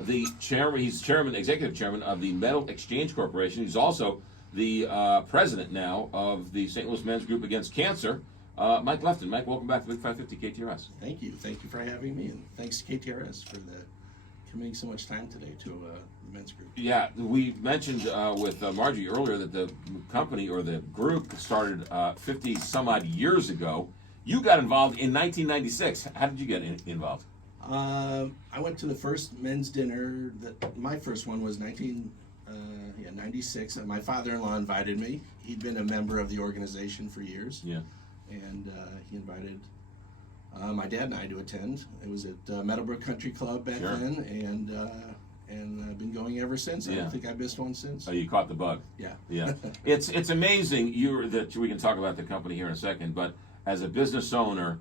the chairman. He's executive chairman of the Metal Exchange Corporation. He's also the president now of the St. Louis Men's Group Against Cancer. Mike Lefton. Mike, welcome back to Big 550 KTRS. Thank you. Thank you for having me, and thanks to KTRS for committing so much time today to the men's group. Yeah, we mentioned with Margie earlier that the company or the group started 50 some odd years ago. You got involved in 1996. How did you get involved? I went to the first men's dinner. My first one was 96. My father-in-law invited me. He'd been a member of the organization for years. Yeah. And he invited my dad and I to attend. It was at Meadowbrook Country Club back then, and I've been going ever since. I don't think I missed one since. Oh, you caught the bug. Yeah. Yeah. It's amazing. We can talk about the company here in a second, but as a business owner,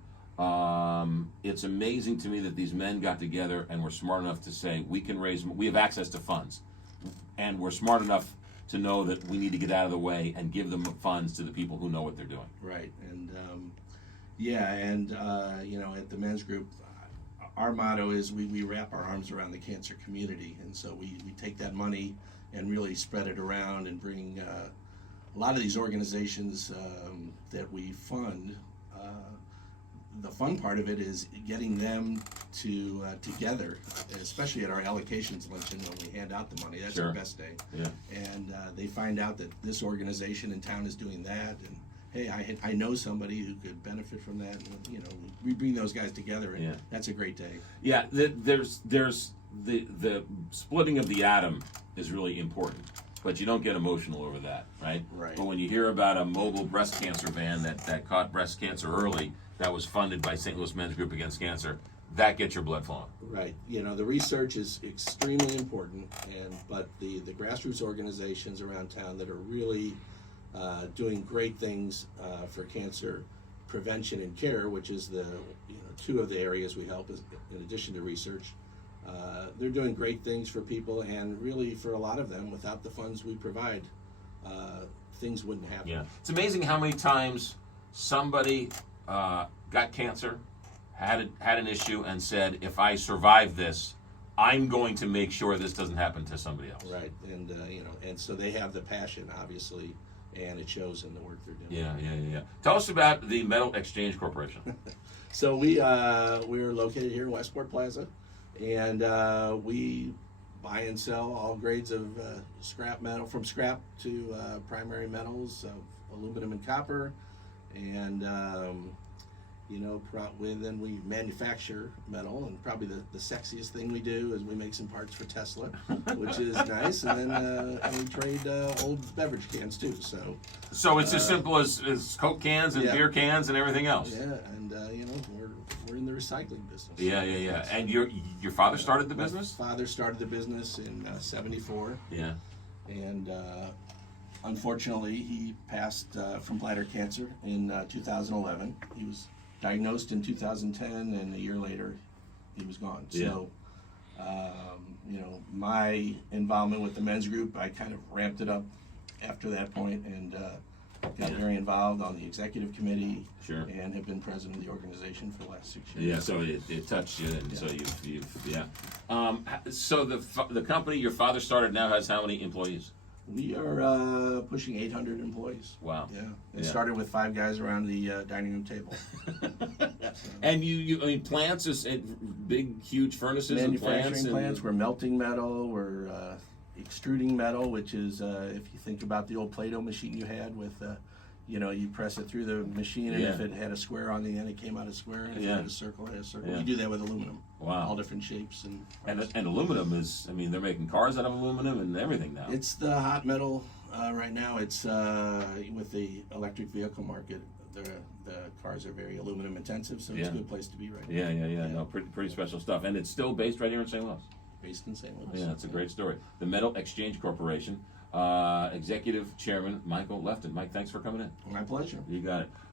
it's amazing to me that these men got together and were smart enough to say we have access to funds, and we're smart enough to know that we need to get out of the way and give them funds to the people who know what they're doing. Right, and at the men's group, our motto is we wrap our arms around the cancer community, and so we take that money and really spread it around and bring a lot of these organizations that we fund. The fun part of it is getting them together, especially at our allocations luncheon when we hand out the money. That's our best day. Yeah. And they find out that this organization in town is doing that, and hey, I know somebody who could benefit from that. And, we bring those guys together, and that's a great day. Yeah, there's the splitting of the atom is really important, but you don't get emotional over that, right? Right. But when you hear about a mobile breast cancer van that caught breast cancer early, that was funded by St. Louis Men's Group Against Cancer, that gets your blood flowing. Right. The research is extremely important, but the grassroots organizations around town that are really doing great things for cancer prevention and care, which is the two of the areas we help in addition to research. They're doing great things for people, and really for a lot of them, without the funds we provide, things wouldn't happen. Yeah. It's amazing how many times somebody got cancer, had an issue, and said, if I survive this, I'm going to make sure this doesn't happen to somebody else. Right, and and so they have the passion, obviously, and it shows in the work they're doing. Yeah. Tell us about the Metal Exchange Corporation. So we're located here in Westport Plaza, and we buy and sell all grades of scrap metal, from scrap to primary metals of aluminum and copper, and then we manufacture metal, and probably the sexiest thing we do is we make some parts for Tesla, which is nice, and then we trade old beverage cans too. So it's as simple as Coke cans and beer cans and everything else. Yeah, and we're in the recycling business. Yeah. And your father started the business? My father started the business in '74. Yeah. And unfortunately, he passed from bladder cancer in 2011. He was diagnosed in 2010, and a year later, he was gone. Yeah. So, my involvement with the men's group, I kind of ramped it up after that point, and got very involved on the executive committee. Sure. And have been president of the organization for the last 6 years. Yeah, so it touched you, and so so the company your father started now has how many employees? We are pushing 800 employees. Wow. Yeah. It started with 5 guys around the dining room table. And plants is big, huge furnaces and plants. We're melting metal. We're extruding metal, which is if you think about the old Play-Doh machine you had with. You press it through the machine, and if it had a square on the end, it came out a square, and if it had a circle, it had a circle. Yeah. We do that with aluminum. Wow. All different shapes. And aluminum is, they're making cars out of aluminum and everything now. It's the hot metal right now. It's with the electric vehicle market, the cars are very aluminum intensive, so it's a good place to be right now. Yeah. No, pretty special stuff. And it's still based right here in St. Louis. Based in St. Louis. Yeah, that's a great story. The Metal Exchange Corporation. Executive Chairman Michael Lefton. Mike, thanks for coming in. My pleasure. You got it.